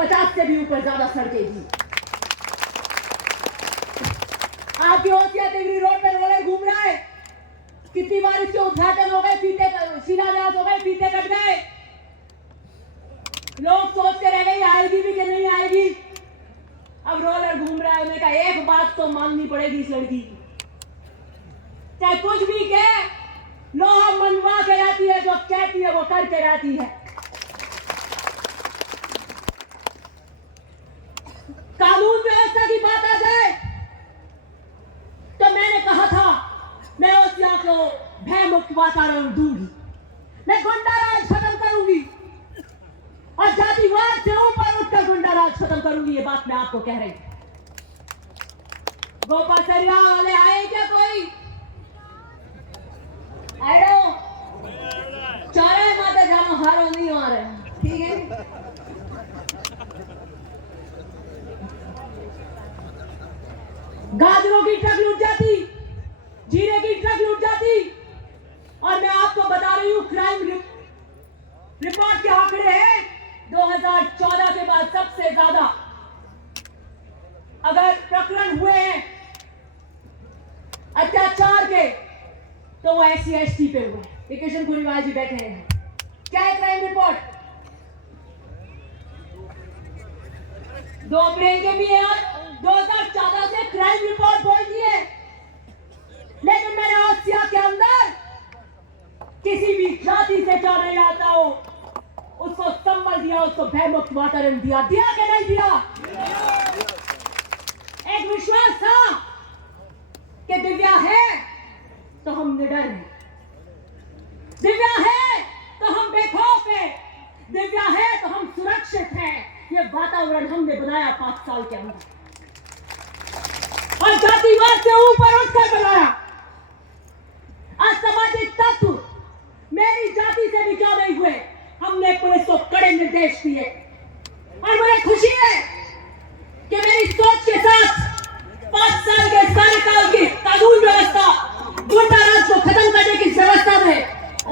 50 से भी ऊपर ज्यादा सड़कें दी। आपकी ओसिया तिगरी रोड पर रोलर घूम रहा है, कितनी बार इसके उद्घाटन हो गए, फीते शिलान्यास हो गए, फीते कट गए, लोग सोचते रह गए आएगी भी कि नहीं आएगी। अब रोलर घूम रहा है। मैंने कहा एक बात तो माननी पड़ेगी इस लड़की की, चाहे कुछ भी कहे, लोहा मनवा के रहती है, जो कहती है वो करके रहती है। कानून व्यवस्था की बात आ जाए तो मैंने कहा था मैं ओसिया को भय मुक्त वातावरण दूंगी, मैं गुंडाराज खत्म करूंगी और जातिवाद से ऊपर उठकर गुंडाराज खत्म करूंगी। ये बात मैं आपको कह रही हूं। गोपाल सरिया वाले आए क्या कोई? आए चारे माता जानो हारो नहीं आ रहे, ठीक है। गाजरों की ट्रक लूट जाती, जीरे की ट्रक लूट जाती, और मैं आपको बता रही हूं क्राइम रिपोर्ट के आंकड़े हैं 2014 के बाद सबसे ज्यादा अगर प्रकरण हुए हैं अत्याचार के तो वो SC/ST पे हुए। किशन कुरीवाल जी बैठे हैं, क्या है क्राइम रिपोर्ट? 2 अप्रैल के भी है और 2014 से क्राइम रिपोर्ट बोल दी है। लेकिन मैंने ओसिया के अंदर किसी भी जाति से जो नहीं आता हो उसको संबल दिया, उसको भयमुक्त वातावरण दिया। दिया कि नहीं दिया? एक विश्वास था कि दिव्या है तो हम निडर हैं, दिव्या है तो हम बेखौफ हैं, दिव्या है तो हम सुरक्षित हैं। ये वातावरण हमने बनाया 5 साल के अंदर और जातिवाद से ऊपर उठकर बनाया। असामाजिक तत्व मेरी जाति से भी क्या नहीं हुए, हमने पुलिस को कड़े निर्देश दिए और मुझे खुशी है कि मेरी सोच के साथ 5 साल के कार्यकाल की कानून व्यवस्था, गुंडाराज को खत्म करने की व्यवस्था में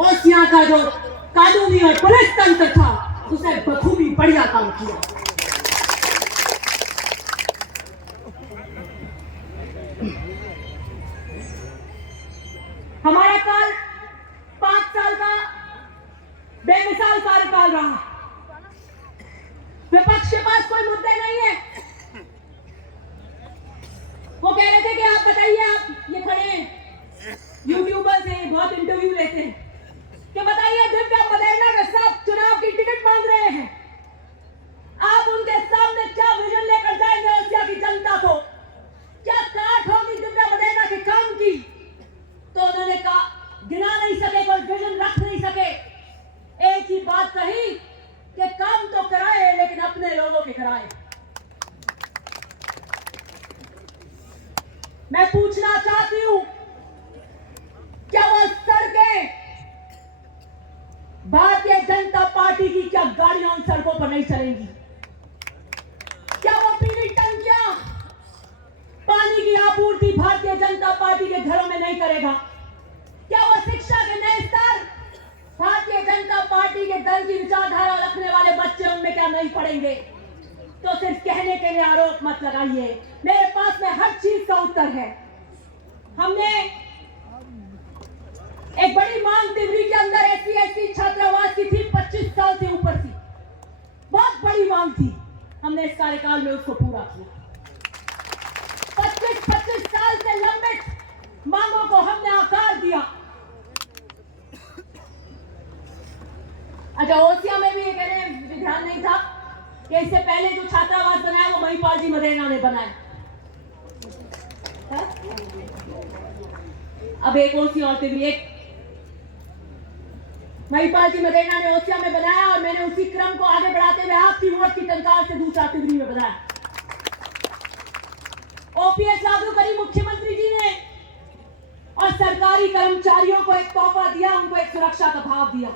ओसिया का जो कानूनी और पुलिस तंत्र था उसने बखूबी बढ़िया काम किया। हमारा काल 5 साल का बेमिसाल कार्यकाल रहा। विपक्ष के पास कोई मुद्दे नहीं है। वो कह रहे थे कि आप बताइए, आप ये खड़े हैं यूट्यूबर्स हैं, बहुत इंटरव्यू लेते हैं, कि बताइए दिव्या मदेरणा के साथ चुनाव की टिकट मांग रहे हैं, आप उनके सामने क्या विजन लेकर जाएंगे ओसिया की जनता को? क्या काट होगी दिव्या मदेरणा के काम की? तो उन्होंने कहा गिना नहीं सके, कोई विजन रख नहीं सके। एक ही बात कही कि काम तो कराए लेकिन अपने लोगों के कराए। मैं पूछना चाहती हूं, क्या वो सड़कें भारतीय जनता पार्टी की, क्या गाड़ियां उन सड़कों पर नहीं चलेंगी? क्या वो पीली टंकियां, पानी की आपूर्ति भारतीय जनता पार्टी के घरों में नहीं करेगा? क्या वो शिक्षा के नए स्तर भारतीय जनता पार्टी के दल की विचारधारा रखने वाले बच्चे उनमें क्या नहीं पढ़ेंगे? तो सिर्फ कहने के लिए आरोप मत लगाइए, मेरे पास में हर चीज का उत्तर है। हमने एक बड़ी मांग तिगरी के अंदर SC/ST छात्रावास की थी, 25 साल से ऊपर थी, बहुत बड़ी मांग थी। हमने इस कार्यकाल में उसको पूरा किया। 25 साल से लंबित मांगों को हमने आकार दिया। अच्छा, ओसिया में भी ये कहने ध्यान नहीं था कि इससे पहले जो छात्रावास बनाया वो महिपाल जी मदेरणा ने बनाया। अब एक ओसिया और तिगरी, एक महिपाल जी मदेरणा ने ओसिया में बनाया और मैंने उसी क्रम को आगे बढ़ाते हुए आपकी वोट की टंकार से दूसरा तिगरी में बनाया। OPS लागू करी मुख्यमंत्री जी ने और सरकारी कर्मचारियों को एक तोहफा दिया, उनको एक सुरक्षा का भाव दिया।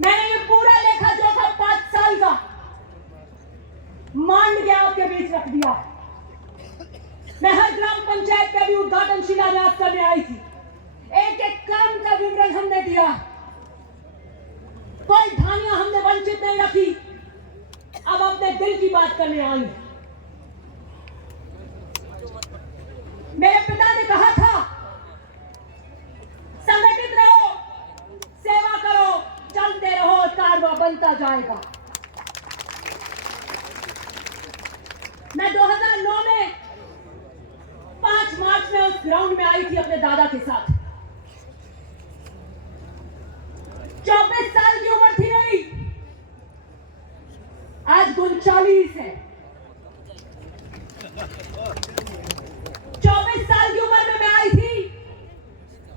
मैंने ये पूरा लेखा जोखा 5 साल का मांड के आपके बीच रख दिया। मैं हर ग्राम पंचायत का भी उद्घाटन शिलान्यास करने आई थी, एक एक काम का विवरण हमने दिया। कोई ढानियां हमने वंचित नहीं रखी। अब अपने दिल की बात करने आई। मेरे पिता ने कहा था, संगठित रहो, सेवा करो, चलते रहो, कारवां बनता जाएगा। मैं 2009 में 5 मार्च में उस ग्राउंड में आई थी अपने दादा के साथ। 24 साल की उम्र थी मेरी, आज 39 है। 24 साल की उम्र में मैं आई थी।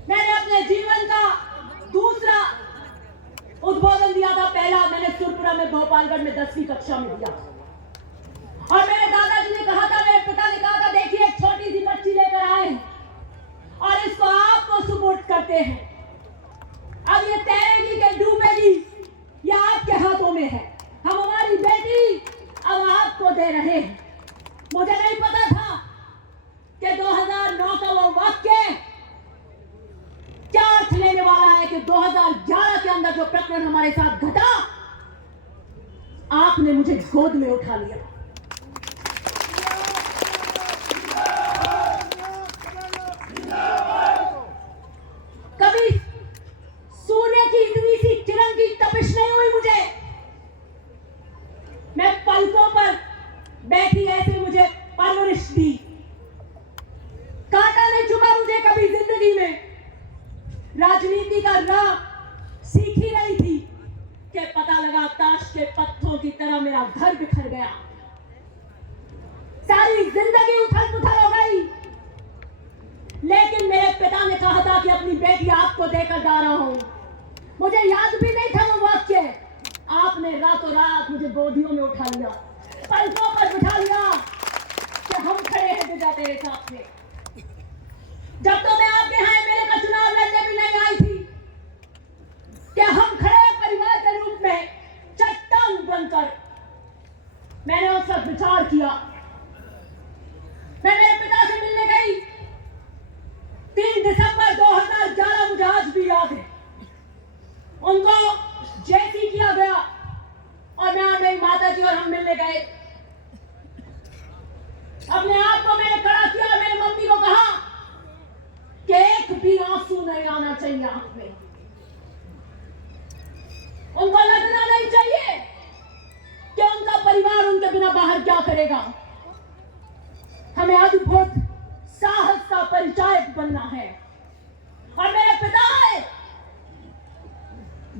मैंने अपने जीवन का दूसरा उद्बोधन दिया था। पहला मैंने सुरपुरा में भोपालगढ़ में 10वीं कक्षा में दिया था। और मेरे दादाजी ने कहा था, मेरे पिता ने कहा था, देखिए एक छोटी सी बच्ची लेकर आए और इसको आपको सुपुर्द करते हैं। अब ये तैरेगी कि डूबेगी ये आपके हाथों में है। हम हमारी बेटी अब आपको दे रहे हैं। मुझे नहीं पता था कि 2009 का वो वाक्य क्या अर्थ लेने वाला है कि 2011 के अंदर जो प्रकरण हमारे साथ घटा, आपने मुझे गोद में उठा लिया। कभी सूर्य की इतनी सी किरण की तपिश नहीं हुई मुझे। मैं पलकों पर बैठी ऐसे मुझे परवरिश दी। कांटा नहीं चुभा मुझे कभी जिंदगी में। राजनीति का राह सीख ही रही थी कि पता लगा ताश के पत्थरों की तरह मेरा घर बिखर गया। सारी जिंदगी उथल पुथल हो गई। लेकिन मेरे पिता ने कहा था कि अपनी बेटी आपको देकर जा रहा हूं। मुझे याद भी नहीं था वो वाक्य। आपने रातों रात मुझे गोदियों में उठा लिया, पलकों पर बिठा लिया कि हम खड़े हैं बेटा तेरे साथ में। जब तो मैं आपके यहाँ मेरे का चुनाव लड़ने भी नहीं आई थी कि हम खड़े परिवार के रूप में चट्टान बनकर। मैंने उस वक्त विचार किया। मैं मेरे पिता से मिलने गई 3 दिसंबर 2011, मुझे आज भी याद है। उनको जैसी किया गया और मैं और मेरी माता जी और हम मिलने गए। अपने आप को मैंने खड़ा किया और मेरी मम्मी को कहा कि एक भी आंसू नहीं आना चाहिए आंख में। उनको लगना नहीं चाहिए कि उनका परिवार उनके बिना बाहर क्या करेगा। हमें अद्भुत साहस का परिचायक बनना है। और मेरे पिता है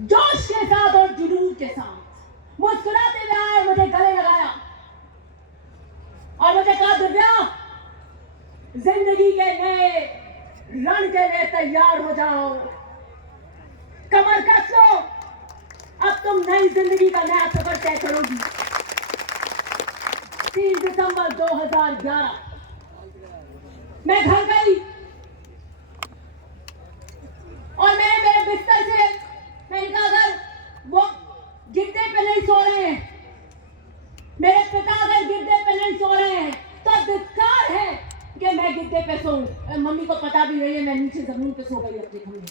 जोश के साथ और जुनून के साथ मुस्कुराते हुए आए, मुझे गले लगाया और मुझे कहा, दिव्या जिंदगी के नए रण के लिए तैयार हो जाओ, कमर कस लो, अब तुम नई जिंदगी का नया सफर तय करोगी। 3 दिसंबर 2011 मैं घर गई और मैंने मेरे बिस्तर से मैंने कहा, अगर वो गिद्दे पे नहीं सो रहे हैं, मेरे पिता अगर गिद्दे पे नहीं सो रहे हैं, तो धिक्कार है कि मैं गिद्दे पे सोऊं। मम्मी को पता भी नहीं है, मैं नीचे जमीन पे सो गई अपने घर में।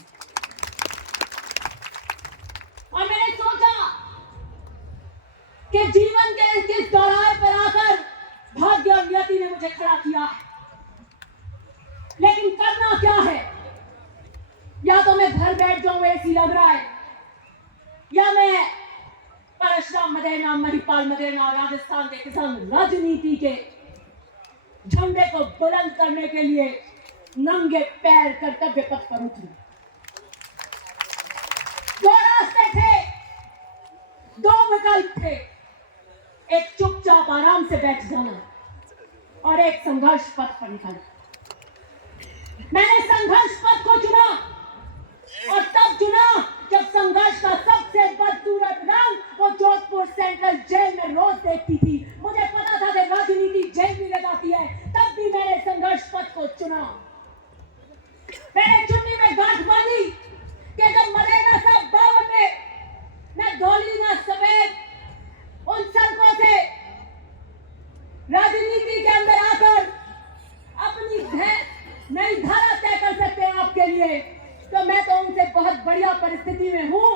और मैंने सोचा कि जीवन के किस दौरान पर आकर भाग्य और नियति ने मुझे खड़ा किया है। लेकिन करना क्या है? या तो मैं घर बैठ जाऊं, एसी लग रहा है, या मैं परशुराम मदेना, महिपाल मदेना, राजस्थान के किसान राजनीति के झंडे को बुलंद करने के लिए नंगे पैर कर्तव्य पथ पर उतरू। 2 रास्ते थे, 2 विकल्प थे। एक चुपचाप आराम से बैठ जाना और एक संघर्ष पथ पर निकलना। मैंने संघर्ष पथ को चुना और तब चुना जब संघर्ष का सबसे बदसूरत रंग वो जोधपुर सेंट्रल जेल में रोज देखती थी। मुझे पता था कि राजनीति जेल में ले जाती है, तब भी मैंने संघर्ष पथ को चुना। मैंने चुन्नी में गांठ बांधी कि जब मरेगा साहब 52 में न धौली न सफेद उन सड़कों से राजनीति के अंदर आकर अपनी नई धारा तय कर सकते हैं आपके लिए, तो मैं तो उनसे बहुत बढ़िया परिस्थिति में हूं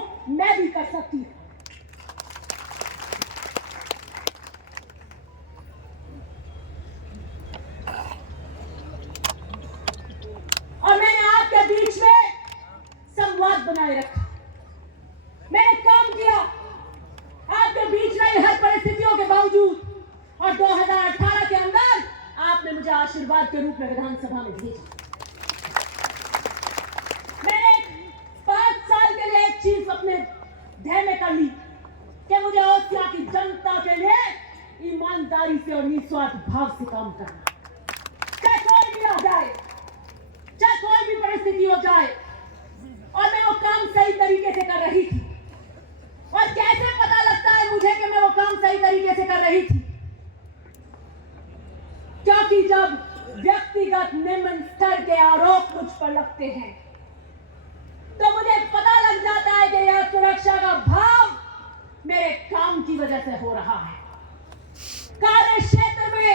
बावजूद और 2018 के अंदर आपने मुझे आशीर्वाद के रूप में विधानसभा में भेजा। मैंने 5 साल के लिए एक चीज अपने ध्येय में कर ली कि मुझे ओसिया की जनता के लिए ईमानदारी से और निस्वार्थ भाव से काम करना, चाहे कोई भी आ जाए, चाहे कोई भी परिस्थिति हो जाए। और मैं वो काम सही तरीके से कर रही थी। और कैसे पता लगता है मुझे कि मैं वो काम सही तरीके से कर रही थी? क्योंकि जब व्यक्तिगत निम्न स्तर के आरोप मुझ पर लगते हैं तो मुझे पता लग जाता है कि यह सुरक्षा का भाव मेरे काम की वजह से हो रहा है। कार्य क्षेत्र में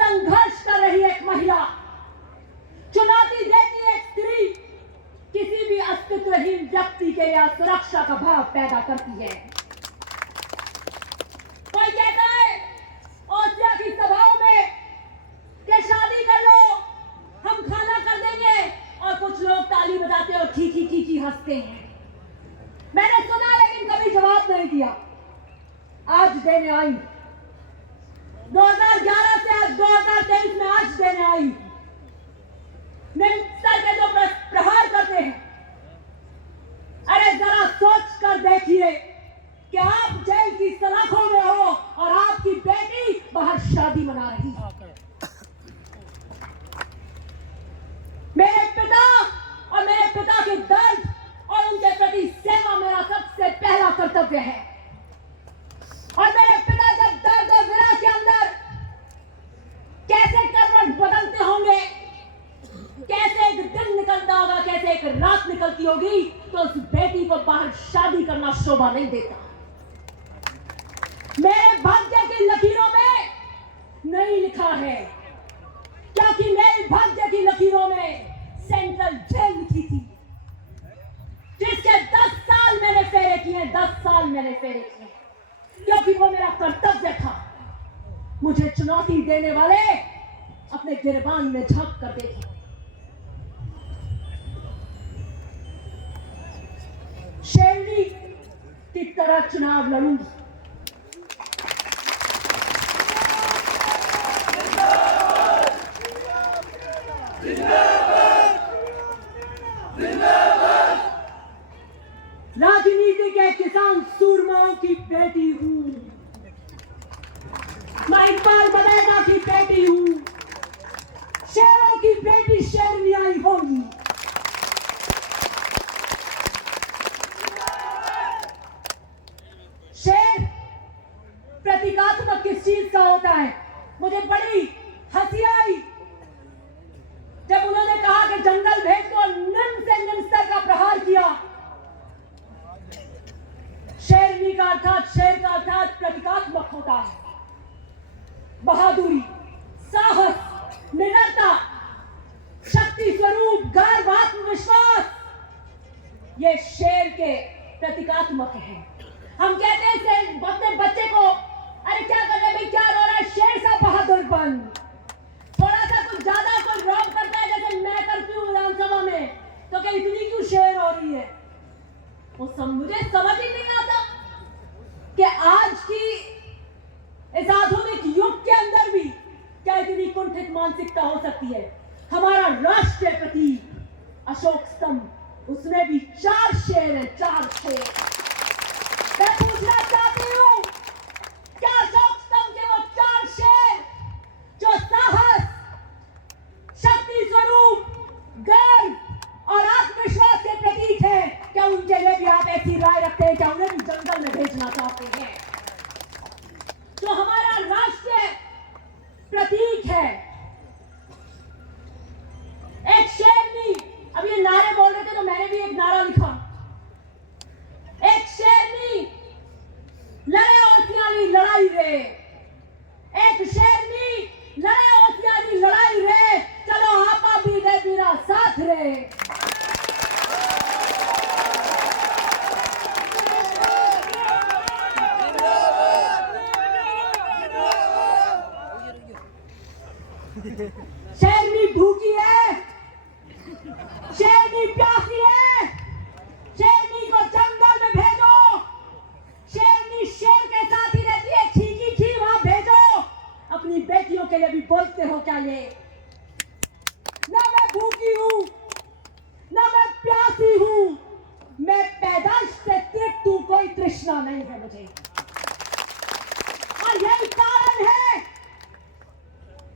संघर्ष कर रही एक महिला, चुनौती देती एक स्त्री किसी भी अस्तित्वहीन व्यक्ति के लिए सुरक्षा का भाव पैदा करती है। कोई कहता है ओसिया की सभाओं में कि शादी कर लो, हम खाना कर देंगे, और कुछ लोग ताली बजाते और खी हंसते हैं। मैंने सुना लेकिन कभी जवाब नहीं दिया। आज देने आई, 2011 से आज 2023 में आज देने आई। निम्न स्तर के जो प्रहार करते हैं, अरे जरा सोच कर देखिए कि आप जेल की सलाखों में हो और आपकी बेटी बाहर शादी मना रही है। मेरे पिता और मेरे पिता के दर्द और उनके प्रति सेवा मेरा सबसे पहला कर्तव्य है। और मेरे पिता जब दर्द और विरह के अंदर कैसे करवट बदलते होंगे, कैसे एक दिन निकलता होगा, कैसे एक रात निकलती होगी, तो उस बेटी को बाहर शादी करना शोभा नहीं देता। मेरे भाग्य की लकीरों में नहीं लिखा है, क्योंकि मेरे भाग्य की लकीरों में सेंट्रल जेल लिखी थी, जिसके 10 साल मैंने फेरे किए, 10 साल मैंने फेरे किए, क्योंकि वो मेरा कर्तव्य था। मुझे चुनौती देने वाले अपने गिरबान में झांक कर देखे। शेरनी की तरह चुनाव लड़ूंगी। राजनीति के किसान सूरमाओं की बेटी हूं, मैं इकबाल बनेगा की बेटी हूं, शेरों की बेटी शेरनी आई होगी। शेर प्रतीकात्मक किस चीज का होता है? मुझे बड़ी हंसी आई जब उन्होंने कहा कि जंगल भेद को निम्न से निम्न स्तर का प्रहार किया। शेरनी का अर्थात, शेर का अर्थात प्रतीकात्मक होता है। बहादुरी, साहस, निडरता, शक्ति स्वरूप, गर्व, आत्मविश्वास, ये शेर के प्रतीकात्मक है। हम कहते हैं अपने बच्चे को, अरे क्या कर रहे भाई, क्या रो रहा है, शेर सा बहादुर बन। थोड़ा सा कुछ ज्यादा कोई रॉब करता है, जैसे मैं करती हूँ विधानसभा में, तो क्या इतनी क्यों शेर हो रही है? वो मुझे समझ ही नहीं आता कि आज की इस आधुनिक युग के अंदर भी क्या इतनी कुंठित मानसिकता हो सकती है। हमारा राष्ट्रीय प्रतीक अशोक स्तंभ, उसमें भी 4 शेर है, 4 शेर। मैं पूछना चाहती हूं, क्या अशोक स्तंभ के वो 4 शेर जो साहस, शक्ति स्वरूप, गर्व और आत्मविश्वास के प्रतीक है, क्या उनके लिए भी आप ऐसी राय रखते हैं? क्या उन्हें भी जंगल में भेजना चाहते हैं? जो हमारा राष्ट्रीय प्रतीक है, एक शेरनी। अब ये नारे बोल रहे थे तो मैंने भी एक नारा लिखा, एक शेरनी लड़े ओसियानी लड़ाई रे, एक शेरनी लड़े ओसियानी लड़ाई रे, चलो आपा भी दे मेरा साथ रे। शेरनी भूखी है, शेरनी प्यासी है, शेरनी को जंगल में भेजो। शेरनी शेर के साथ ही रहती है, पैदाइश से तृप्तु कोई तृष्णा नहीं है मुझे, और यही कारण है,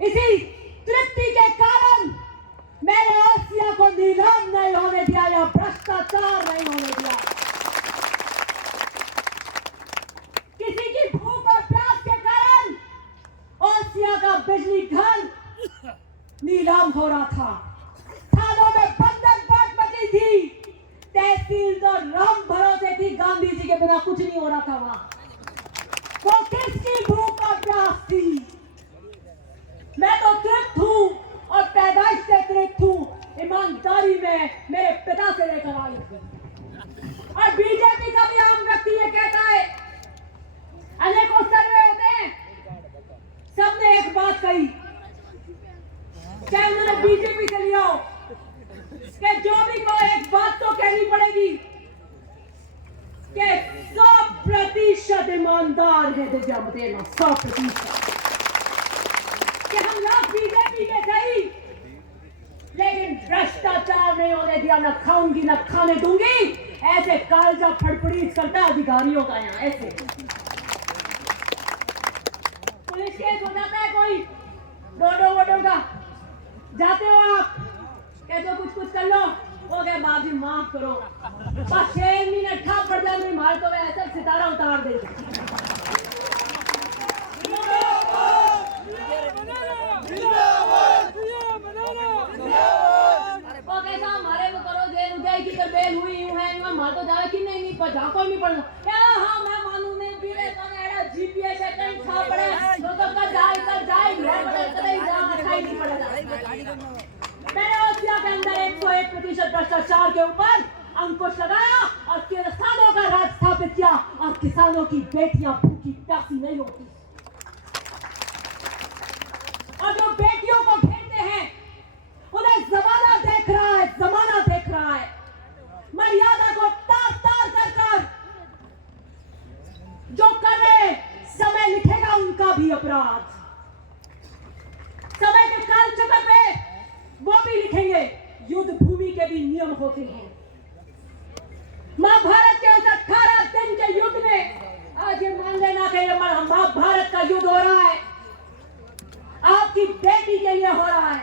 इसी तृप्ति के कारण मैंने आसिया को नीलाम नहीं होने दिया या भ्रष्टाचार नहीं होने दिया। किसी की भूख और प्यास के कारण आसिया का बिजली घर नीलाम हो रहा था, थानों में बंधन बाट बची थी, तहसील तो राम भरोसे थी, गांधी जी के बिना कुछ नहीं हो रहा था वहां। वो किसकी भूख और प्यास थी? मैं तो तृप्त हूं और पैदाइश से तृप्त हूं, ईमानदारी में मेरे पिता से लेकर आई थी। और बीजेपी का भी आम व्यक्ति ये कहता है, अनेकों सर्वे होते हैं, सबने एक बात कही, चाहे उन्होंने बीजेपी से लिया हो, कि जो भी को एक बात तो कहनी पड़ेगी कि 100% ईमानदार है दिव्या मदेना, 100%। कि हम लोग बीजेपी के सही, लेकिन भ्रष्टाचार नहीं होने दिया, न खाऊंगी न खाने दूंगी, ऐसे कालजा फड़फड़ी करता है अधिकारियों का यहाँ ऐसे। पुलिस केस हो जाता है कोई डोडो वोडो का, जाते हो आप, कहते हो कुछ कर लो, वो कहे बाबी माफ करो, बस 6 मिनट ठा पड़ जाए, मार तो ऐसा सितारा उतार दे। वो कैसा हमारे को करो, जेल उजाई की बेल हुई यूं है, यूं मार तो जाए कि नहीं पर जा कोई नहीं पड़ना क्या। हाँ मैं मानू नहीं पीरे तो एड़ा जीपीएस अटेंड था पड़े तो कर जाए घर पड़े कदे जा खाई नहीं पड़ेगा। मैंने आसिया के अंदर 101% भ्रष्टाचार के ऊपर अंकुश लगाया और किसानों का राज स्थापित किया, और किसानों की बेटियां भूखी प्यासी नहीं होती, और जो बेटियों को घेरते हैं उन्हें जमाना देख रहा है, मर्यादा को तार कर जो करे समय लिखेगा उनका भी अपराध, समय के काल चक्र पे वो भी लिखेंगे, युद्ध भूमि के भी नियम होते हैं। महाभारत के 18 दिन के युद्ध में आज ये मान लेना कि महाभारत का युद्ध हो रहा है, आपकी बेटी के लिए हो रहा है।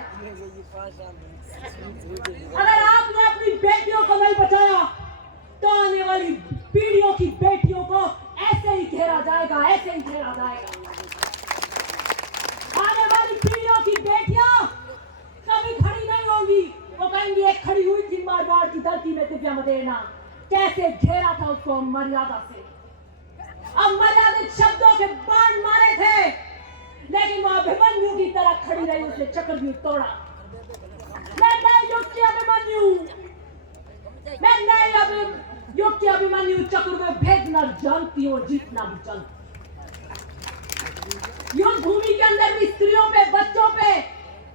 अगर आपने अपनी बेटियों को नहीं बचाया तो आने वाली पीढ़ियों की बेटियों को ऐसे ही घेरा जाएगा। आने वाली पीढ़ियों की बेटियां कभी खड़ी नहीं होंगी, वो कहेंगी एक खड़ी हुई थी मारवाड़ की धरती में दिव्या मदेना, कैसे घेरा था उसको मर्यादा से, अमर्यादित शब्दों के बाण मारे थे, लेकिन वो अभिमन्यु की तरह खड़ी रही, उसने चक्रव्यूह तोड़ा। मैं नए युग की अभिमन्यु चक्र में भेदना जानती हूँ, जीतना भी जानती। युद्ध भूमि के अंदर भी स्त्रियों पे, बच्चों पे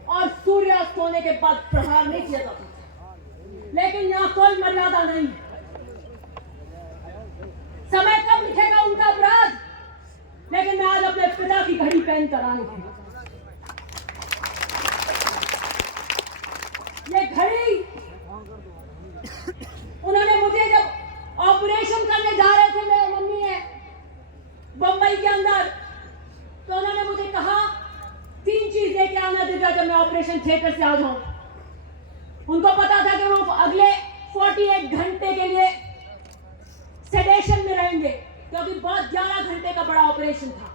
और सूर्यास्त होने के बाद प्रहार नहीं किया जाता, लेकिन यहाँ कोई मर्यादा नहीं। समय कब लिखेगा उनका अपराध, लेकिन मैं आज अपने पिता की घड़ी पहन कर आई थी। ये घड़ी उन्होंने मुझे जब ऑपरेशन करने जा रहे थे, मेरे मम्मी है बंबई के अंदर, तो उन्होंने मुझे कहा 3 चीज लेके आना दिव्या जब मैं ऑपरेशन थिएटर से आ जाऊं। उनको पता था कि वो अगले 48 घंटे के लिए सेडेशन में रहेंगे, क्योंकि बहुत 11 घंटे का बड़ा ऑपरेशन था।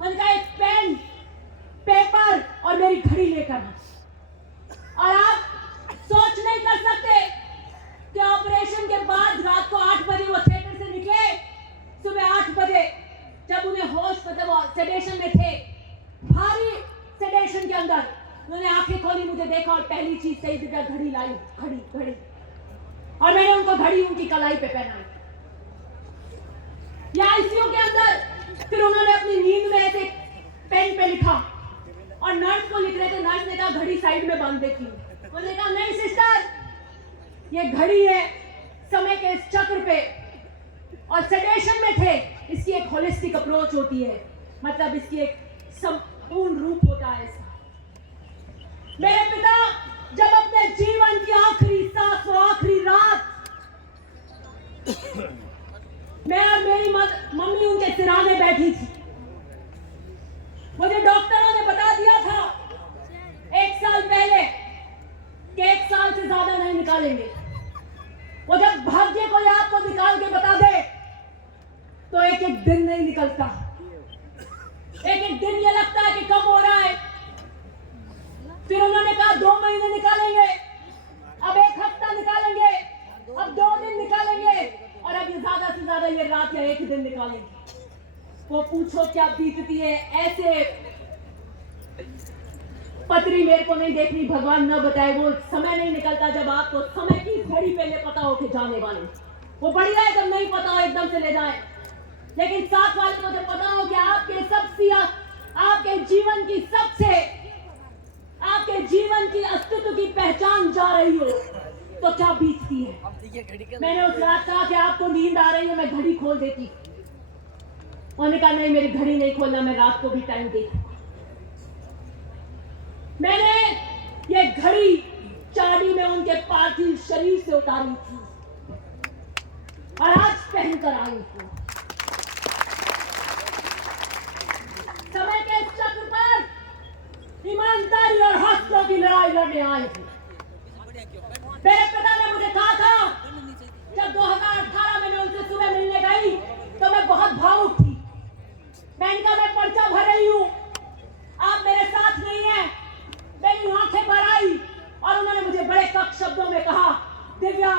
उनका एक पेन, पेपर और मेरी घड़ी लेकर आए। और आप सोच नहीं कर सकते कि ऑपरेशन के बाद रात को 8 बजे वो थिएटर से निकले, सुबह 8 बजे जब उन्हें होश, मतलब वो सेडेशन में थे, भारी सेडेशन के अंदर, उन्होंने आंखें खोली, मुझे देखा और पहली चीज सही दिव्या घड़ी लाई, घड़ी। और मैंने उनको घड़ी उनकी कलाई पे पहनाई। या आईसीयू के अंदर फिर उन्होंने अपनी नींद में ऐसे पेन पे लिखा और नर्स को लिख रहे थे। नर्स ने कहा घड़ी साइड में बांध देती हूँ। उन्होंने कहा नहीं सिस्टर, ये घड़ी है समय के इस चक्र पे, और सेडेशन में थे, इसकी एक होलिस्टिक अप्रोच होती है, मतलब इसकी एक संपूर्ण रूप होता है इसका। मेरे पिता जब अपने जीवन की आखिरी सांस, आखिरी रात मैं और मेरी मम्मी उनके सिराने बैठी थी। मुझे डॉक्टरों ने बता दिया था 1 साल पहले कि 1 साल से ज्यादा नहीं निकालेंगे। वो जब भाग्य कोई आपको निकाल के बता दे तो एक एक दिन नहीं निकलता, एक एक दिन ये लगता है कि कम हो रहा है। फिर उन्होंने कहा 2 महीने निकालेंगे, अब 1 हफ्ता निकालेंगे, अब 2 दिन निकालेंगे और अब ये ज्यादा से ज्यादा ये रात या 1 दिन निकालेंगे। वो पूछो क्या बीतती है। ऐसे पत्री मेरे को नहीं देखनी, भगवान न बताए। वो समय नहीं निकलता जब आपको समय की घड़ी पहले पता हो कि जाने वाले। वो बढ़िया है जब नहीं पता हो एकदम से ले जाए, लेकिन साथ वाले को जब पता हो कि आपके जीवन की अस्तित्व की पहचान जा रही हो तो क्या बीतती है। मैंने उस रात कहा कि आपको नींद आ रही है, मैं घड़ी खोल देती। उन्होंने कहा नहीं, मेरी घड़ी नहीं खोलना, मैं रात को भी टाइम देती। मैंने ये घड़ी चांदी में उनके पार्थिव शरीर से उतारी थी और आज पहनकर आई हूं। समय के इस चक्र पर ईमानदारी और हौसलों की लड़ाई लड़ने आई हूं। मेरे पिता ने मुझे कहा था जब 2018 में मैं उनसे सुबह मिलने गई तो मैं बहुत भावुक थी। मैंने कहा मैं पर्चा भर रही हूं, आप मेरे साथ नहीं है। मेरी आंखें भर आई और उन्होंने मुझे बड़े कड़क शब्दों में कहा, दिव्या,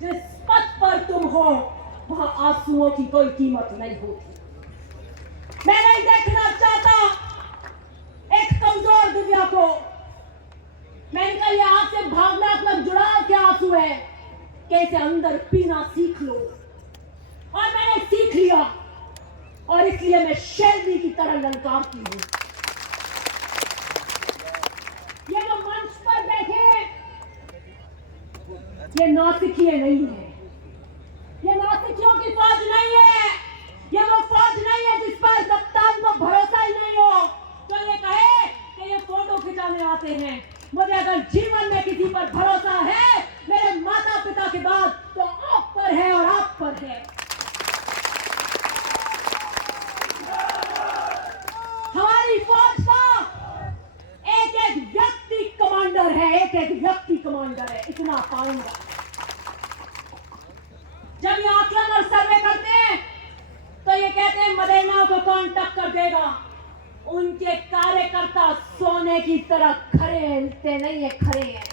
जिस पथ पर तुम हो वहां आंसुओं की कोई कीमत नहीं होती। मैं नहीं देखना चाहता एक कमजोर दिव्या को। मैंने कहा ये आपसे भावनात्मक जुड़ाव के आंसू है कि इसे अंदर पीना सीख लो। और मैंने सीख लिया और इसलिए मैं शेरनी की तरह ललकारती हूं। ये जो मंच पर बैठे ये नौसिखिए नहीं है, ये नौसिखियों की फौज नहीं है, ये वो फौज नहीं है जिस पर कप्तान को भरोसा ही नहीं हो तो ये कहे कि ये फोटो खिंचाने आते हैं। मुझे अगर जीवन में किसी पर भरोसा है मेरे माता पिता के बाद तो आप पर है और आप पर है। हमारी फौज का एक एक व्यक्ति कमांडर है, एक एक व्यक्ति कमांडर है, इतना पाऊंगा। जब ये आकलन और सर्वे करते हैं तो ये कहते हैं मदेना को कौन टक्कर देगा। उनके कार्यकर्ता सोने की तरह खरे नहीं है, खरे हैं।